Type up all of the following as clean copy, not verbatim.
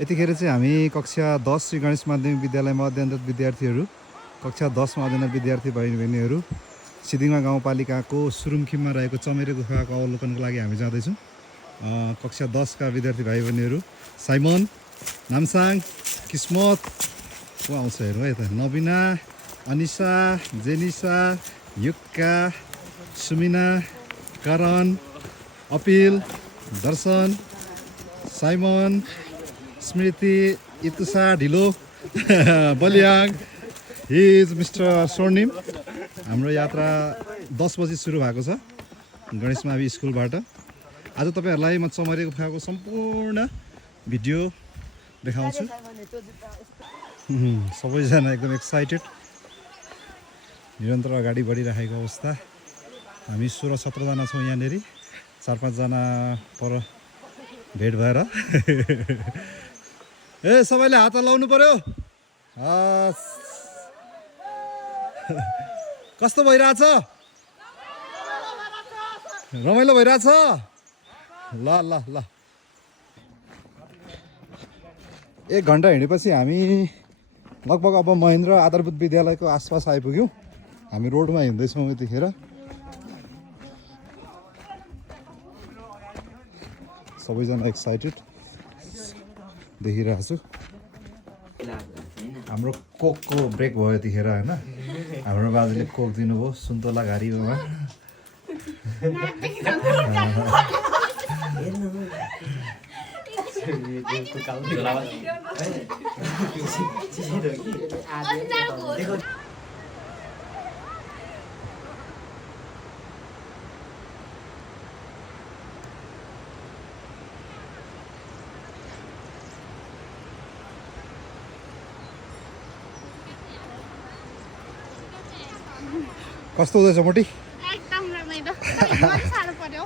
यतिखेर चाहिँ हामी कक्षा 10 श्री गणेश माध्यमिक विद्यालयमा अध्ययनरत विद्यार्थीहरू कक्षा 10 मा अध्ययनरत विद्यार्थी बहिनीहरू सिद्धिङमा गाउँपालिकाको सुरुङखिममा रहेको चमेरे गुफाको अवलोकनको लागि हामी जाँदैछौँ। कक्षा 10 का विद्यार्थी भाइ बहिनीहरू साइमन, नामसाङ, किस्मत को आउँछ हेर्नु है त, नबिना, अनिसा, जेनिसा, युक्का, सुमिना, करण, अपिल, दर्शन, साइमन, स्मृति, इतुसा ढिलो, बलियाङ, हि इज मिस्टर स्वर्णिम। हाम्रो यात्रा 10 बजी सुरु भएको छ गणेश मावि स्कुलबाट। आज तपाईहरुलाई म चमरे गुफाको सम्पूर्ण भिडियो देखाउँछु। सबैजना एकदम एक्साइटेड, निरन्तर अगाडि बढिरहेको अवस्था। हामी 16-17 जना छौँ यहाँनेर, 4-5 जना पर भेट भएर। ए सबैले हात लाउनु पर्यो। कस्तो भइरहेछ? रमाइलो भइरहेछ? ल ल ल 1 घन्टा हिँडेपछि हामी लगभग अब महेन्द्र आधारभूत विद्यालयको आसपास आइपुग्यौँ। हामी रोडमा हिँड्दैछौँ यतिखेर। सबैजना एक्साइटेड देखिरहेको छु। हाम्रो कोकको ब्रेक भयो यतिखेर होइन। हाम्रो बाजुले कोक दिनुभयो, सुन्तला घारीमा। कस्तो हुँदैछ मोटी? एकदम रमाइलो। मलाई साह्रो पर्यो।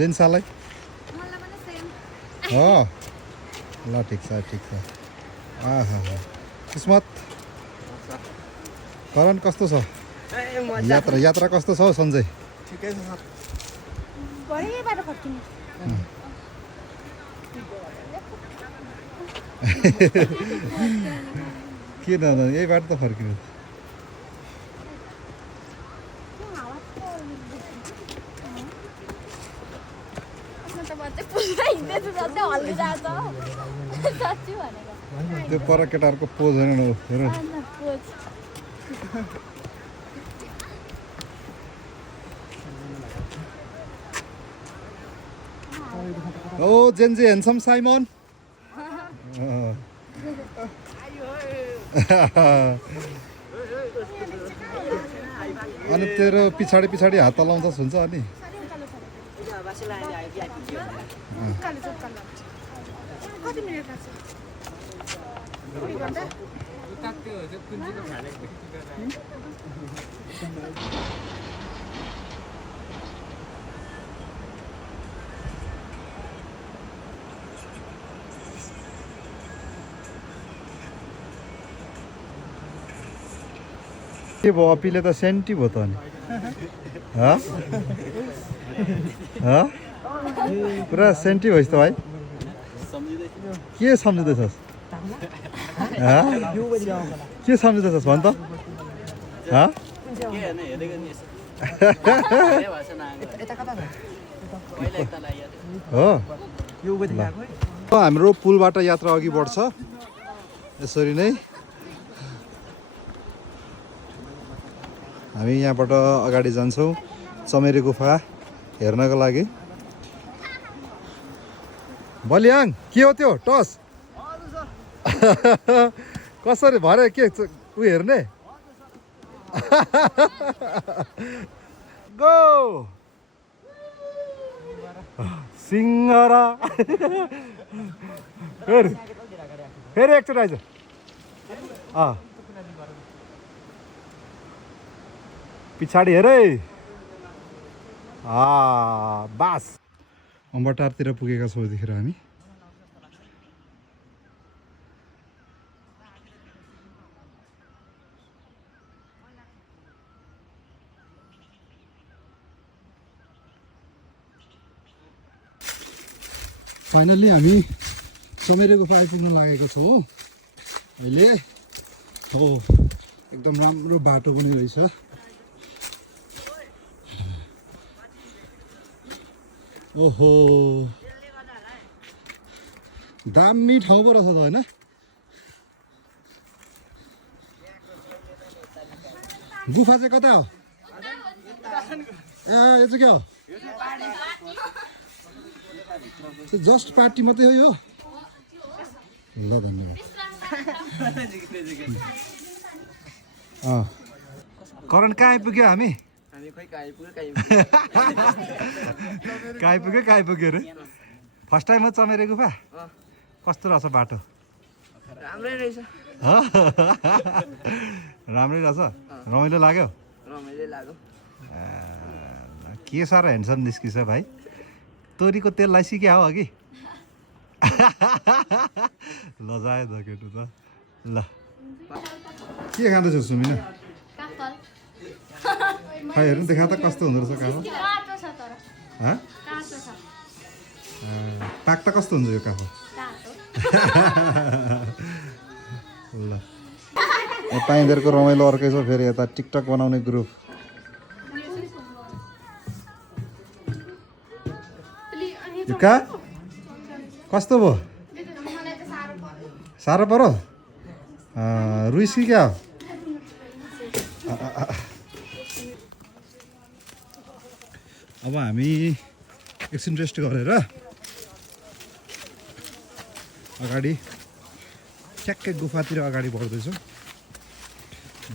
जेन्सालाई? मलाई पनि सेम। ल ठिक छ ठिक छ। किस्मत, करण कस्तो छ? यात्रा कस्तो छ सञ्जय? ठिकै छ सर। भरेबाट फर्किने। किन यही बाटो त फर्किनु? त्यो पर केटाहरूको पोज होइन न, हेर ओ जेन्जी हेन्सम साइमन। अनि तेरो पछाडि पछाडि हात लाउँछस् हुन्छ अनि? कति मिनट लाग्छ? के भयो? अपिले त सेन्टी भयो त अनि। पुरा सेन्टी भइस् त भाइ। के सम्झिँदैछस्? के सम्झिँदैछस् भन् त? हो हाम्रो पुलबाट यात्रा अघि बढ्छ यसरी नै। हामी यहाँबाट अगाडि जान्छौँ चमेरे गुफा हेर्नको लागि। बलियाङ के हो त्यो टस? कसरी भरे के उ हेर्ने? गो सिंहरा। फेरि एकचोटि आइज। पछाडि हेरै। बास अम्बटारतिर पुगेका छौँ यतिखेर हामी। फाइनल्ली हामी चमेरे गुफा आइपुग्न लागेको छौँ हो अहिले हो एकदम राम्रो बाटो पनि रहेछ ओहो दामी ठाउँ पो रहेछ त होइन गुफा चाहिँ कता हो ए यो चाहिँ के हो जस्ट पार्टी मात्रै हो यो ल धन्यवाद करण कहाँ आइपुग्यो हामी कहाँ आइपुग्यो अरे फर्स्ट टाइम हो चमेरे गुफा कस्तो रहेछ बाटो राम्रै रहेछ राम्रै रहेछ रमाइलो लाग्यो रमाइलो लाग्यो के साह्रो ह्यान्डसम निस्किछ भाइ तोरीको तेललाई सिक्या हो अघि लजायो त केटु त ल के खाँदैछ सुमिना खै हेर्नु देखा त कस्तो हुँदो रहेछ काफो पाक त कस्तो हुन्छ यो काफो ल यता यिनीहरूको रमाइलो अर्कै छ फेरि यता टिकटक बनाउने ग्रुप यो कहाँ कस्तो भयो साह्रो पऱ्यो रुइस कि क्या हो अब हामी एकछिन रेस्ट गरेर अगाडि ठ्याक्कै गुफातिर अगाडि बढ्दैछौँ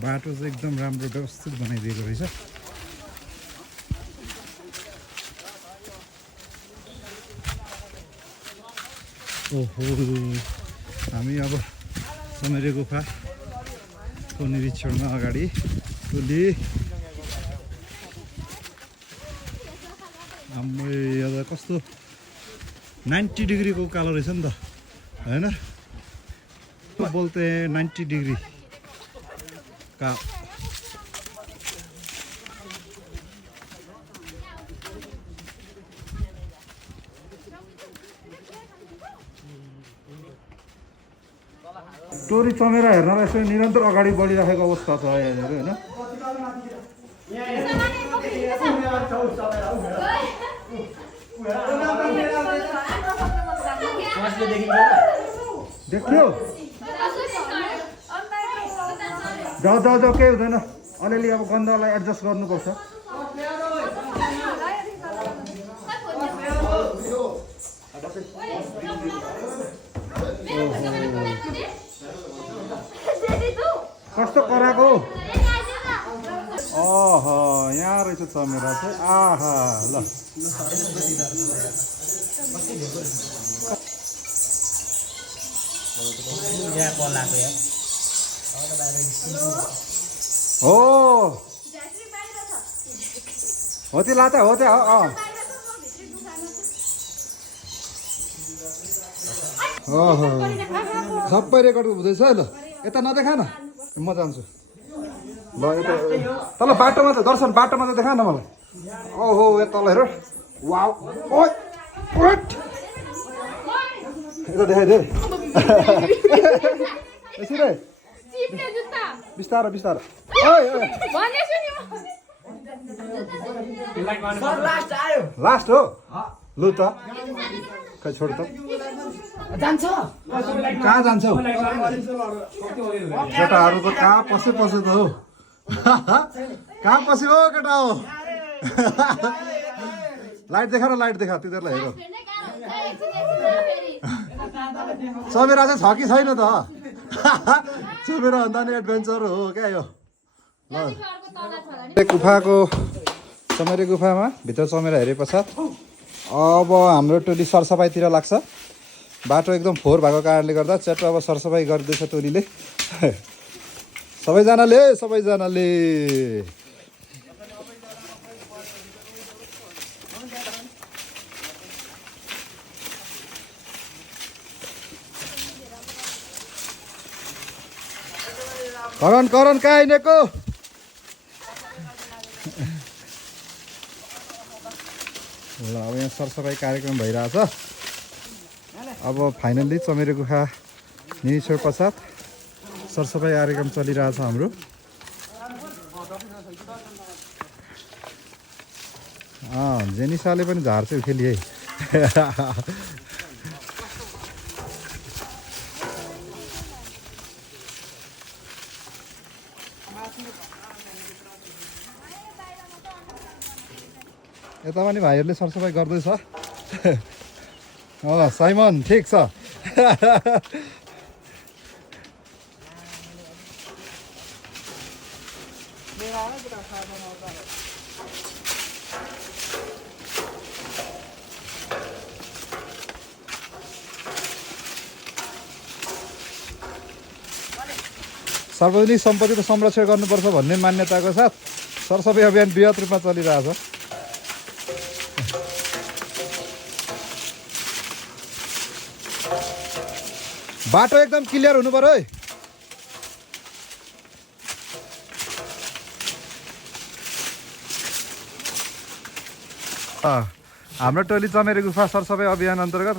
बाटो चाहिँ एकदम राम्रो व्यवस्थित बनाइदिएको रहेछ ओहो हामी अब चमेरे गुफाको निरीक्षणमा अगाडि टोली आम्मै अब कस्तो 90 डिग्रीको उकालो रहेछ नि त होइन बोलते 90 डिग्री का टोरी चमेरा हेर्नलाई यसो निरन्तर अगाडि बढिराखेको अवस्था छ यहाँनिर होइन देख्यो जाऊ जाऊ जाऊ केही हुँदैन अलिअलि अब गन्धलाई एडजस्ट गर्नुपर्छ कस्तो कराएको अह यहाँ रहेछ चमेरा चाहिँ आहा ल हो हो त्यो लाता हो त्यहाँ ओहो सबै रेकर्ड हुँदैछ है ल यता नदेखा न म जान्छु ल यता तल बाटोमा त दर्शन बाटोमा त देखा न मलाई ओहो यता तल हेर वाउ ओइ यता देखाइदे यसरी बिस्तारो बिस्तारो लास्ट हो लु त खै छोड त कहाँ जान्छौ केटाहरू त कहाँ पसे त हो कहाँ पस्यो हो केटा हो लाइट देखा र लाइट देखा तिनीहरूलाई हेर चमेरा चाहिँ छ कि छैन त चमेरा भन्दा नि एडभेन्चर हो क्या यो ल गुफाको चमेरे गुफामा भित्र चमेरा हेरे पश्चात अब हाम्रो टोली सरसफाइतिर लाग्छ बाटो एकदम फोहोर भएको कारणले गर्दा चट्ट अब सरसफाइ गर्दैछ टोलीले सबैजनाले करण कहाँ हिँडेको ल अब यहाँ सरसफाइ कार्यक्रम भइरहेछ अब फाइनल्ली चमेरे गुफा निरीक्षण पश्चात सरसफाइ कार्यक्रम चलिरहेछ हाम्रो। जेनिसाले पनि झार्छ खेली है। यता पनि भाइहरूले सरसफाइ गर्दैछ। साइमन ठिक छ। सार्वजनिक सम्पत्तिको संरक्षण गर्नुपर्छ भन्ने मान्यताको साथ सरसफाइ अभियान बृहत रूपमा चलिरहेछ। बाटो एकदम क्लियर हुनु पर्यो है। हाम्रो टोली चमेरे गुफा सरसफाइ अभियान अन्तर्गत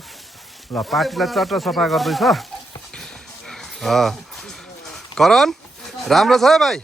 ल पार्टीलाई चट्ट सफा गर्दैछ। करण राम्रो छ है भाइ।